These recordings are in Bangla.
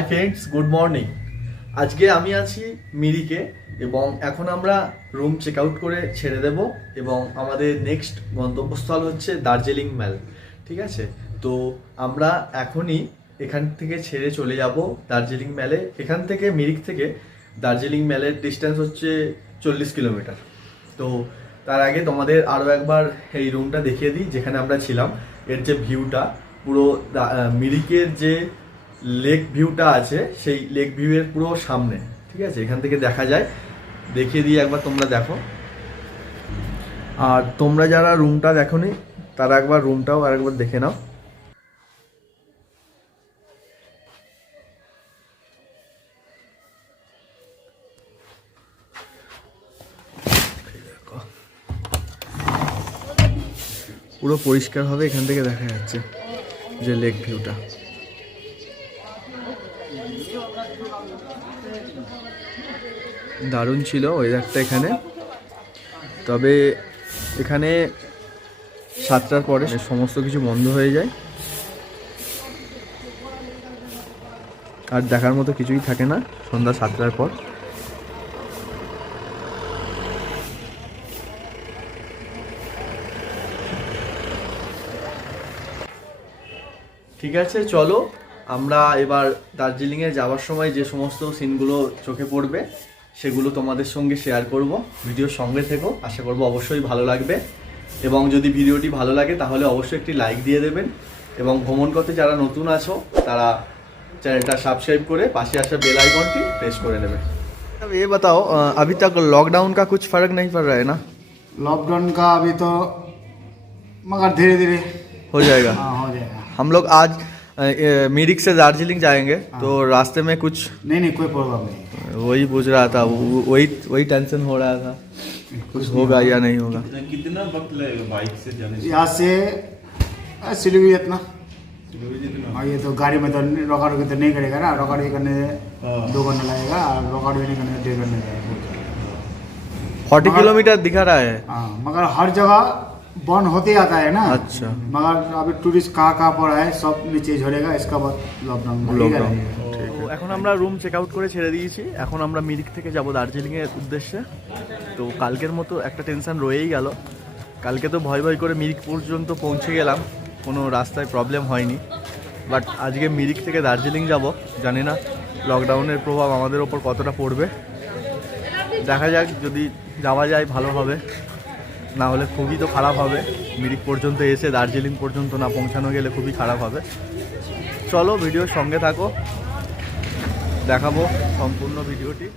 Hi friends, good morning. আজকে আমি আছি মিরিকে এবং এখন আমরা রুম চেক আউট করে ছেড়ে দেব এবং আমাদের নেক্সট গন্তব্যস্থল হচ্ছে দার্জিলিং ম্যাল। ঠিক আছে, তো আমরা এখনই এখান থেকে ছেড়ে চলে যাব দার্জিলিং ম্যালে। এখান থেকে মিরিক থেকে দার্জিলিং ম্যালের ডিস্টেন্স হচ্ছে 40 কিলোমিটার। তো তার আগে তোমাদের আরও একবার এই রুমটা দেখিয়ে দিই যেখানে আমরা ছিলাম। এর যে ভিউটা পুরো মিরিকের যে লেক ভিউটা আছে সেই লেক ভিউয়ের পুরো সামনে, ঠিক আছে, এখান থেকে দেখা যায়। দেখিয়ে দিয়ে একবার তোমরা দেখো। আর তোমরা যারা রুমটা দেখোনি তারা একবার রুমটাও আরেকবার দেখে নাও। পুরো পরিষ্কারভাবে এখান থেকে দেখা যাচ্ছে যে লেক ভিউটা। দারুণ ছিল ওয়েদারটা এখানে। তবে এখানে 7টার পরে সমস্ত কিছু বন্ধ হয়ে যায় আর দেখার মতো কিছুই থাকে না সন্ধ্যা 7টার পর। ঠিক আছে, চলো আমরা এবার দার্জিলিংয়ে যাওয়ার সময় যে সমস্ত সিনগুলো চোখে পড়বে সেগুলো তোমাদের সঙ্গে শেয়ার করব। ভিডিওর সঙ্গে থেকো, আশা করব অবশ্যই ভালো লাগবে। এবং যদি ভিডিওটি ভালো লাগে তাহলে অবশ্যই একটি লাইক দিয়ে দেবেন এবং ভ্রমণ করতে যারা নতুন আছো তারা চ্যানেলটা সাবস্ক্রাইব করে পাশে আসা বেল आइकॉन प्रेस করে নেবে। अब ये बताओ, अभी तक लॉकडाउन का कुछ फर्क नहीं पड़ रहा है ना? लॉकडाउन का अभी तो मगर धीरे धीरे हो जाएगा। हाँ हो जाएगा। हम लोग आज मिरिक से दार्जिलिंग जाएंगे तो रास्ते में कुछ नहीं कोई प्रॉब्लम नहीं। वही पूछ रहा था, वही वही टेंशन हो रहा था कुछ होगा या नहीं होगा। कितना वक्त लगेगा बाइक से जाने से? यहाँ से सिलीगुड़ी इतना। हाँ ये तो गाड़ी में तो रोका रोकी तो नहीं करेगा ना, रोका रोकी करने 2 घंटा लगेगा और रोका रोकी नहीं करने 1.5 घंटा लगेगा। 40 किलोमीटर दिखा रहा है। हाँ मगर हर जगह बंद होते आता है ना। अच्छा। मगर अभी टूरिस्ट कहाँ पर है सब नीचे झड़ेगा, इसका बाद लॉकडाउन লকডাউন। এখন আমরা রুম চেক আউট করে ছেড়ে দিয়েছি। এখন আমরা মিরিক থেকে যাব দার্জিলিংয়ের উদ্দেশ্যে। তো কালকের মতো একটা টেনশন রয়েই গেল। কালকে তো ভয় ভয় করে মিরিক পর্যন্ত পৌঁছে গেলাম, কোনো রাস্তায় প্রবলেম হয়নি। বাট আজকে মিরিক থেকে দার্জিলিং যাব, জানি না লকডাউনের প্রভাব আমাদের ওপর কতটা পড়বে। দেখা যাক, যদি যাওয়া যায় ভালো হবে, না হলে খুবই তো খারাপ হবে। মিরিক পর্যন্ত এসে দার্জিলিং পর্যন্ত না পৌঁছানো গেলে খুবই খারাপ হবে। চলো ভিডিওর সঙ্গে থাকো, দেখাবো সম্পূর্ণ ভিডিওটি।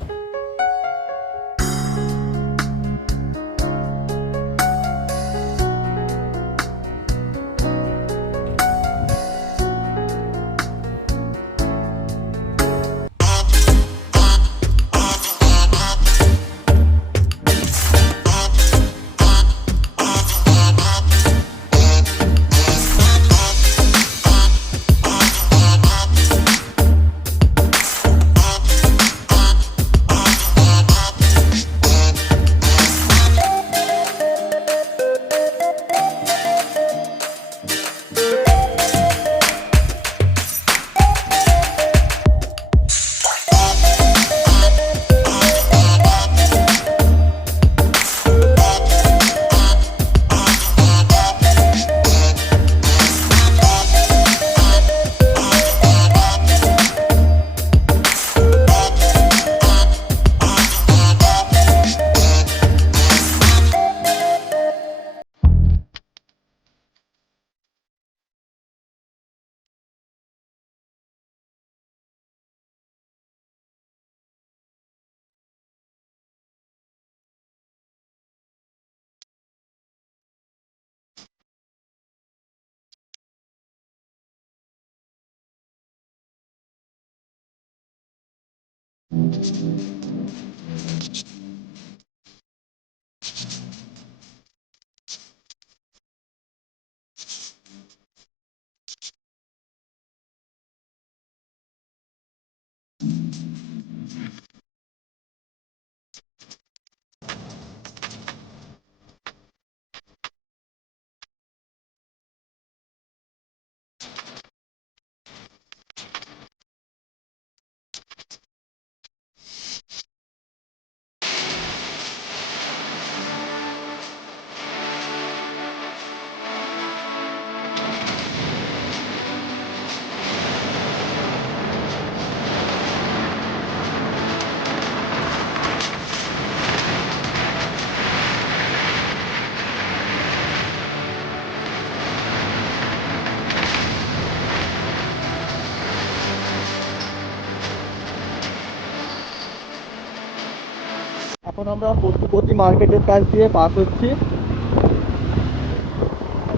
এখন আমরা পশুপতি মার্কেটের কাছ দিয়ে পাস হচ্ছি,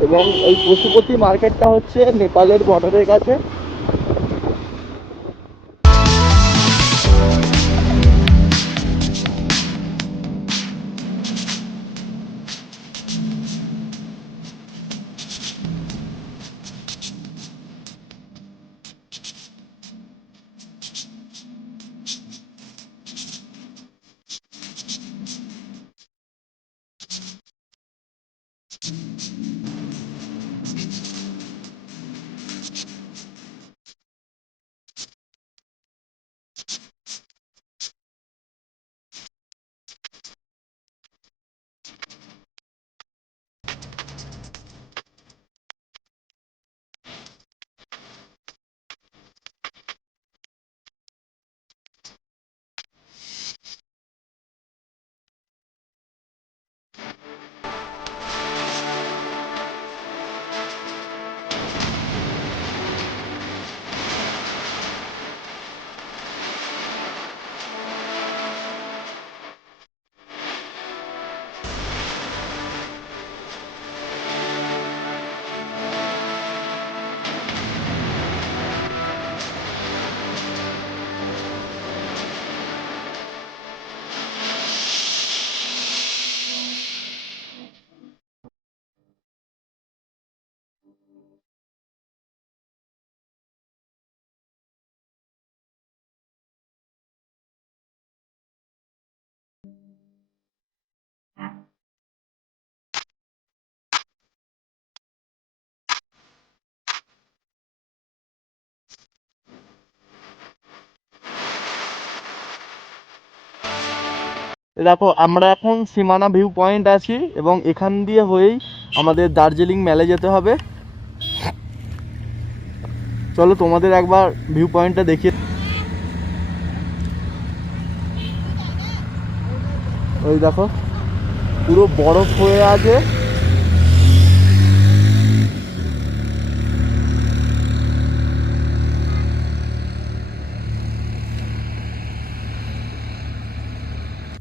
এবং এই পশুপতি মার্কেটটা হচ্ছে নেপালের বর্ডারের কাছে। দেখো আমরা এখন সীমানা ভিউ পয়েন্ট আছি, এবং এখান দিয়ে হয়েই আমাদের দার্জিলিং মেলে যেতে হবে। চলো তোমাদের একবার ভিউ পয়েন্টটা দেখিয়ে। ওই দেখো পুরো বরফ হয়ে আছে।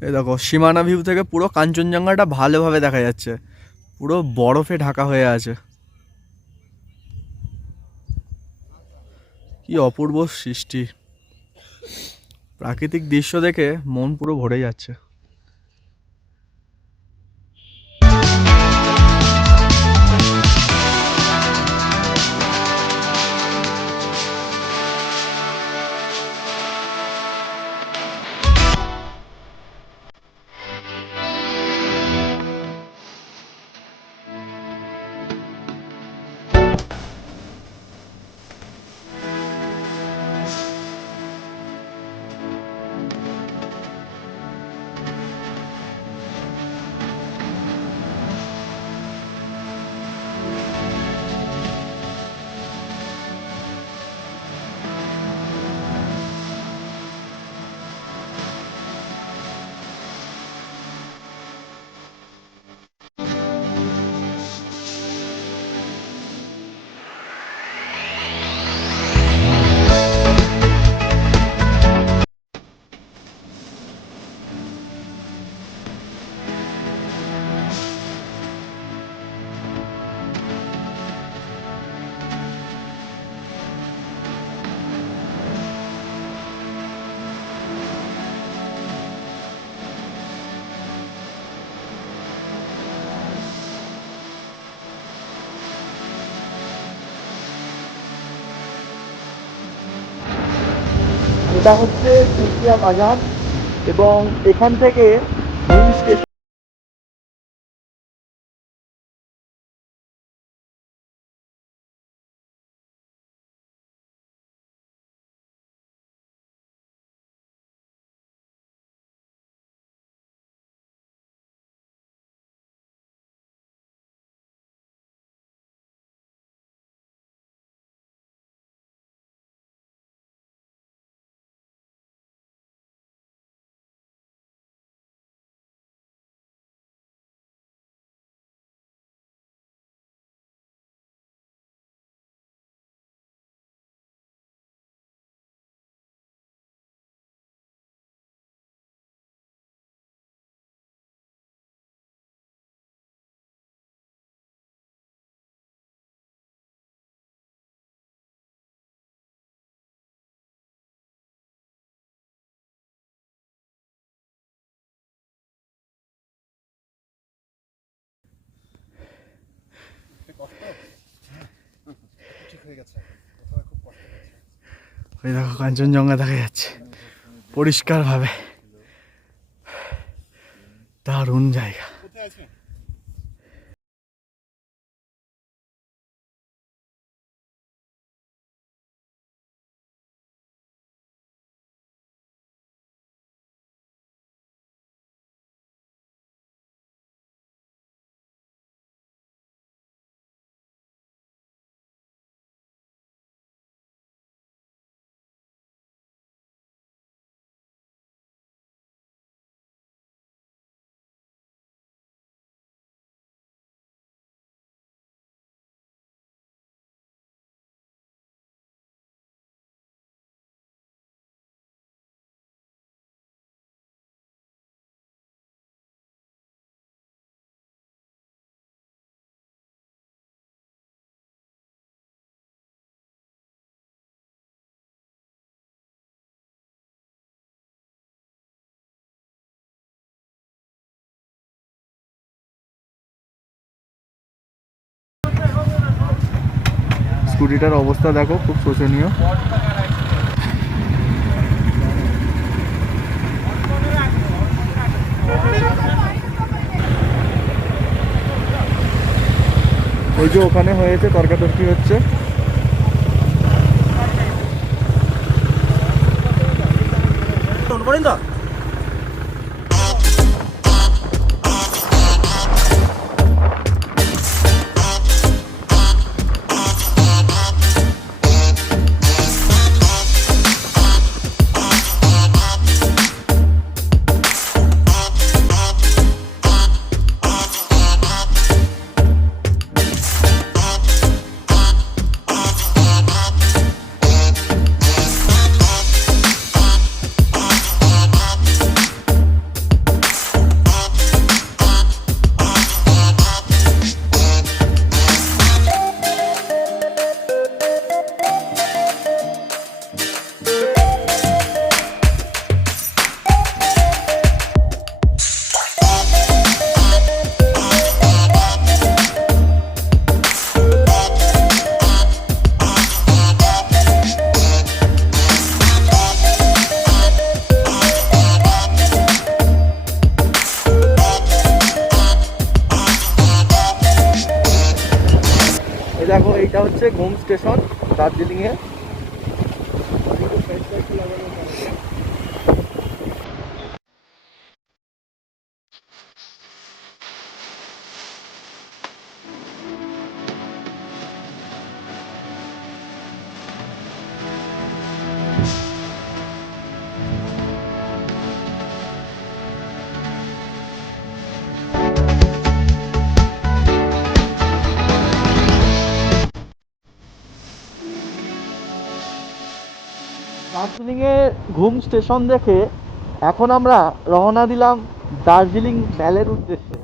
এই দেখো সীমানা ভিউ থেকে পুরো কাঞ্চনজঙ্ঘাটা ভালোভাবে দেখা যাচ্ছে, পুরো বরফে ঢাকা হয়ে আছে। কি অপূর্ব সৃষ্টি, প্রাকৃতিক দৃশ্য দেখে মন পুরো ভরে যাচ্ছে। এটা হচ্ছে কুশিয়া বাজার, এবং এখান থেকে মেইন স্টেশন ওই দেখো কাঞ্চনজঙ্ঘা দেখা যাচ্ছে পরিষ্কারভাবে, দারুণ জায়গা। স্কুটিটার অবস্থা দেখো, খুব শোচনীয়। ওই যে ওখানে হয়েছে, তর্কাতর্কি হচ্ছে। দেখো এইটা হচ্ছে ঘুম স্টেশন দার্জিলিংয়ে। দার্জিলিংয়ে ঘুম স্টেশন দেখে এখন আমরা রওনা দিলাম দার্জিলিং ম্যালের উদ্দেশ্যে।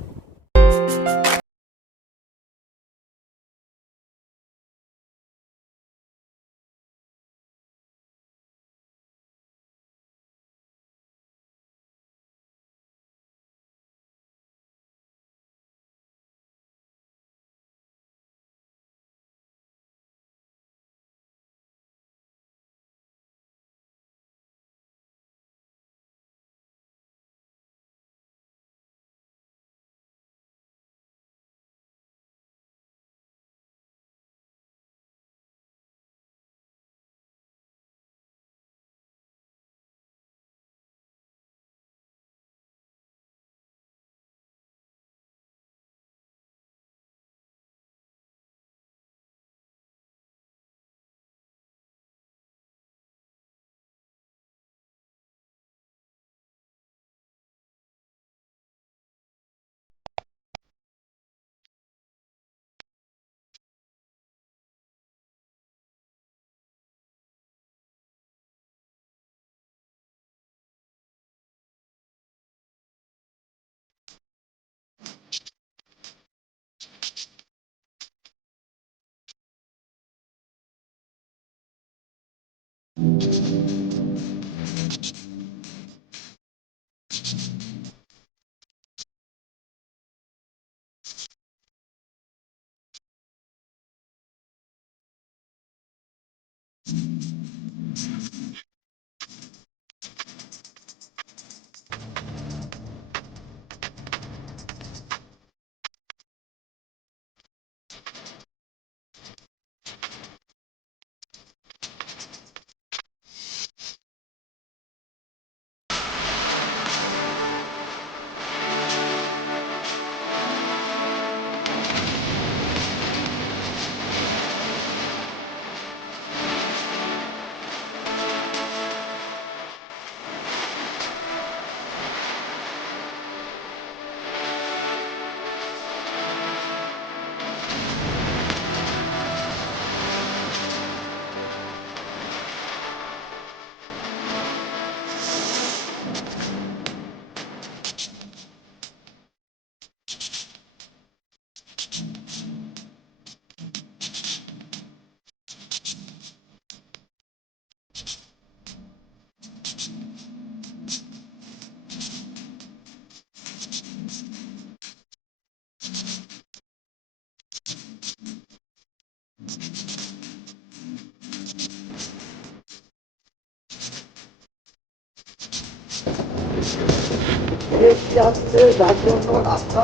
আসছে যার জন্য রাস্তা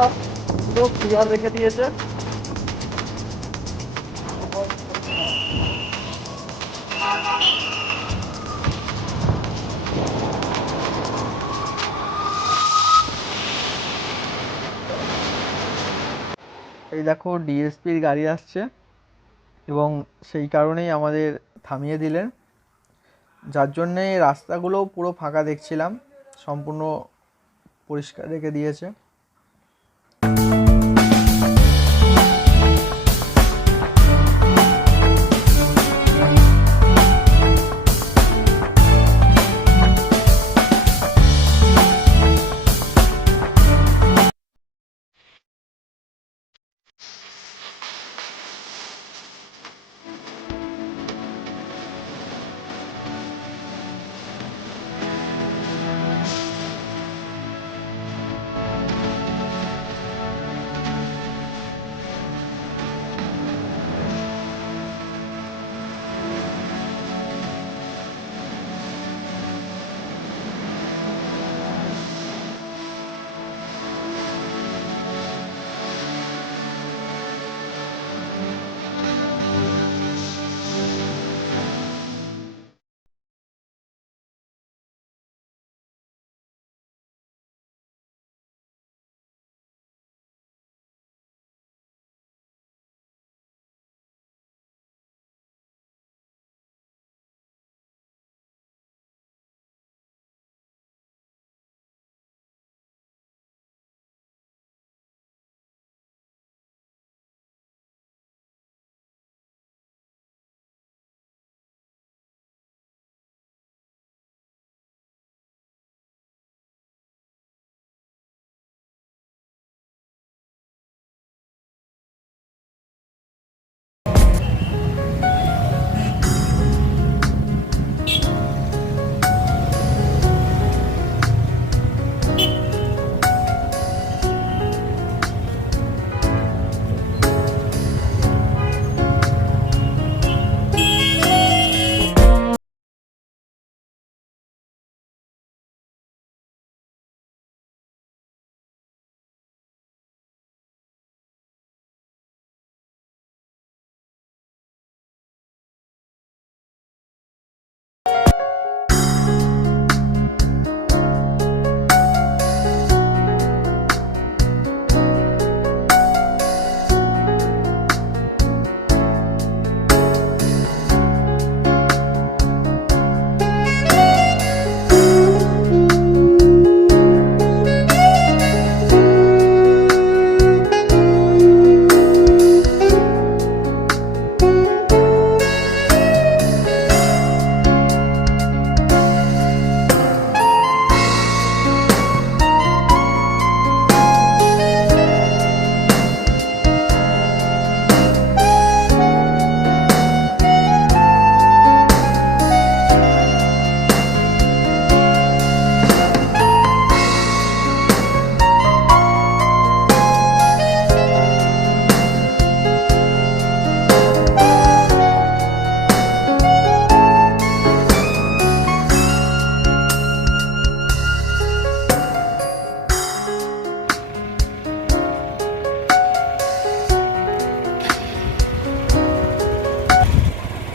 পুরো ক্লিয়ার রেখে দিয়েছে। এই দেখো ডিএসপির গাড়ি আসছে এবং সেই কারণেই আমাদের থামিয়ে দিলেন, যার জন্যে রাস্তাগুলো পুরো ফাঁকা দেখছিলাম, সম্পূর্ণ পরিষ্কার রেখে দিয়েছে।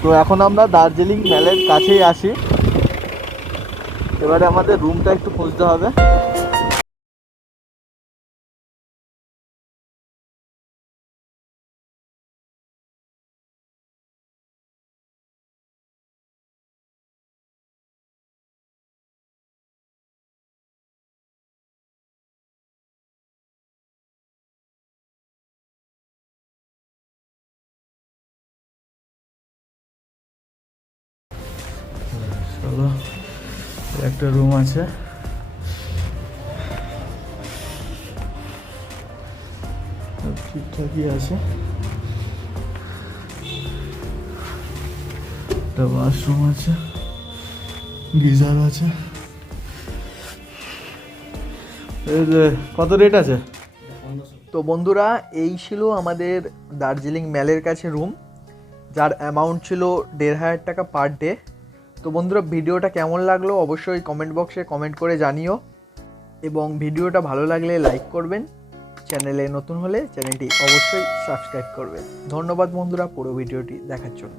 তো এখন আমরা দার্জিলিং ম্যালের কাছেই আছি, এবারে আমাদের রুমটা একটু খুঁজতে হবে। চলো, একটা রুম আছে, সব ঠিকঠাকই আছে। একটা ওয়াশরুম আছে, গিজার আছে। এই যে কত রেট আছে? তো বন্ধুরা, এই ছিল আমাদের দার্জিলিং ম্যালের কাছে রুম, যার অ্যামাউন্ট ছিল 1,500 টাকা পার ডে। তো বন্ধুরা, ভিডিওটা কেমন লাগলো অবশ্যই কমেন্ট বক্সে কমেন্ট করে জানিও, এবং ভিডিওটা ভালো লাগলে লাইক করবেন, চ্যানেলে নতুন হলে চ্যানেলটি অবশ্যই সাবস্ক্রাইব করবেন। ধন্যবাদ বন্ধুরা পুরো ভিডিওটি দেখার জন্য।